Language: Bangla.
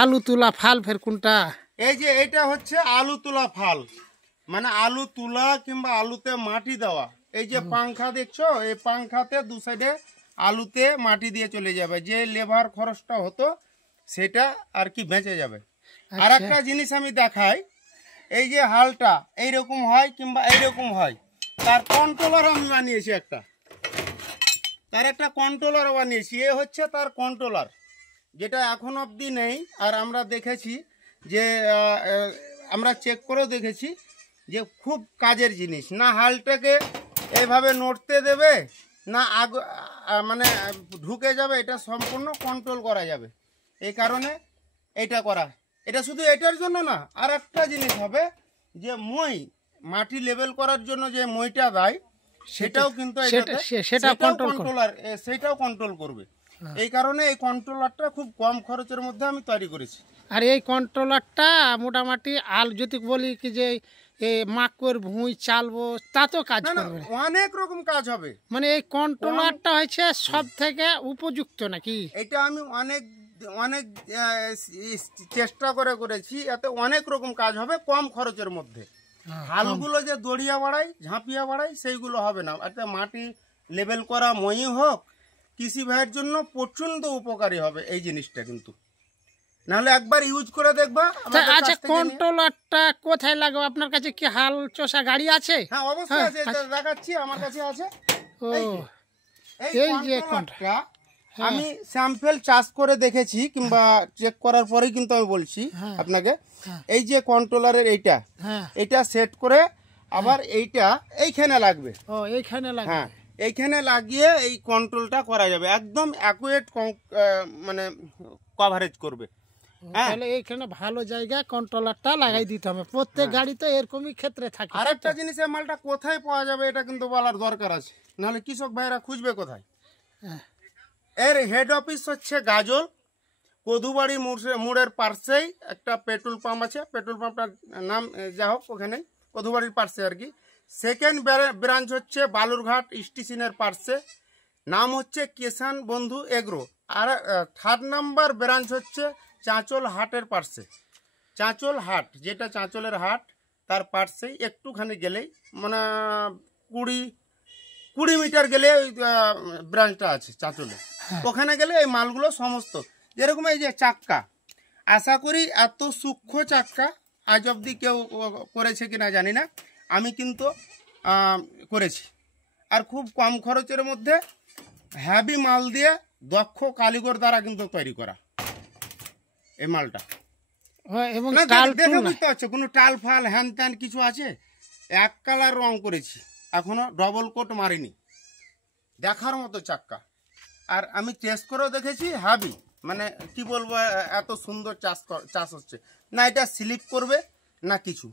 আলু তুলা ফাল ফের কোনটা? এই যে এটা হচ্ছে আলু তোলা ফাল, মানে আলু তুলা কিংবা আলুতে মাটি দেওয়া। এই যে পাংখা দেখছো, এই পাংখাতে দু সাইডে আলুতে মাটি দিয়ে চলে যাবে, যে লেবার খরচটা হতো সেটা আর কি বেঁচে যাবে। আর একটা জিনিস আমি দেখাই, এই যে হালটা এইরকম হয় কিংবা এইরকম হয়, তার কন্ট্রোলার আমি বানিয়েছি একটা, তার একটা কন্ট্রোলার বানিয়েছি। এ হচ্ছে তার কন্ট্রোলার, যেটা এখন অবধি নেই। আর আমরা দেখেছি যে আমরা চেক করেও দেখেছি যে খুব কাজের জিনিস। না হালটাকে এইভাবে নড়তে দেবে, না মানে ঢুকে যাবে, এটা সম্পূর্ণ কন্ট্রোল করা যাবে। এই কারণে এটা করা। এটা শুধু এটার জন্য না, আর একটা জিনিস হবে যে মাটি লেভেল করার জন্য যে মইটা দেয়, সেটাও কিন্তু সেটাও কন্ট্রোল করবে। এই কারণে এই কন্ট্রোলারটা খুব কম খরচের মধ্যে আমি তৈরি করেছি। আর এই কন্ট্রোলারটা মোটামুটি যদি বলি কি যে মাকড় ভুঁই চালবো, তা তো কাজ করবে, অনেক রকম কাজ হবে। মানে এই কন্ট্রোলারটা হচ্ছে সব থেকে উপযুক্ত নাকি? এটা আমি অনেক অনেক চেষ্টা করেছি, এতে অনেক রকম কাজ হবে কম খরচের মধ্যে। হালগুলো যে দড়িয়া বাড়াই ঝাঁপিয়া বাড়াই সেইগুলো হবে না। এতে মাটি লেভেল করা মই হোক, কৃষি ভাইয়ের জন্য প্রচন্ড উপকারী হবে এই জিনিসটা। কিন্তু নাহলে একবার ইউজ করে দেখবা। আচ্ছা, কন্ট্রোলারটা কোথায় লাগাবো? আপনার কাছে কি হাল চষা গাড়ি আছে? হ্যাঁ অবশ্যই আছে, দেখাচ্ছি, আমার কাছে আছে। এই যে কন্ট্রোলারটা আমি স্যাম্পল চাষ করে দেখেছি কিংবা চেক করার পরেই কিন্তু আমি বলছি আপনাকে। এই যে কন্ট্রোলারের এইটা সেট করে আবার এইটা এইখানে লাগবে। হ্যাঁ, এইখানে লাগিয়ে এই কন্ট্রোলটা করা যাবে, একদম অ্যাকুরেট মানে কভারেজ করবে। তাহলে এইখানে ভালো জায়গা কন্ট্রোলারটা লাগাই দিতে হবে। প্রত্যেক গাড়ি তো এরকমই ক্ষেত্রে থাকে। আর একটা জিনিস, এই মালটা কোথায় পাওয়া যাবে এটা কিন্তু বলার দরকার আছে, নাহলে কৃষক ভাইরা খুঁজবে কোথায়। এর হেড অফিস হচ্ছে গাজল, কদুবাড়ি মোড়ের পার্শ্বেই একটা পেট্রোল পাম্প আছে। পেট্রোল পাম্পটার নাম যা হোক, ওখানে কদুবাড়ির পার্শ্বে আর কি। সেকেন্ড ব্রাঞ্চ হচ্ছে বালুরঘাট স্টেশনের পার্শ্বে, নাম হচ্ছে কিষান বন্ধু এগ্রো। আর থার্ড নাম্বার ব্রাঞ্চ হচ্ছে চাঁচল হাটের পার্শ্বে। চাঁচল হাট, যেটা চাঁচলের হাট, তার পার্শ্বেই একটুখানি গেলেই, মানে 20 মিটার গেলে ওই ব্রাঞ্চটা আছে চাঁচলে। ওখানে গেলে এই মালগুলো সমস্ত, যেরকম এই যে চাক্কা, আশা করি এত সূক্ষ্ম চাক্কা আজ অবধি কেউ করেছে কিনা জানি না, আমি কিন্তু করেছি। আর খুব কম খরচের মধ্যে হ্যাভি মাল দিয়ে দক্ষ কারিগর দ্বারা কিন্তু তৈরি করা এই মালটা। এবং দেখে বুঝতে পারছো কোনো টাল ফাল হ্যান ত্যান কিছু আছে? এক কালার রং করেছি, এখনো ডবল কোট মারিনি, দেখার মতো চাক্কা। আর আমি টেস্ট করেও দেখেছি, হ্যাভি, মানে কি বলবো, এত সুন্দর চাষ হচ্ছে না। এটা স্লিপ করবে না কিছু,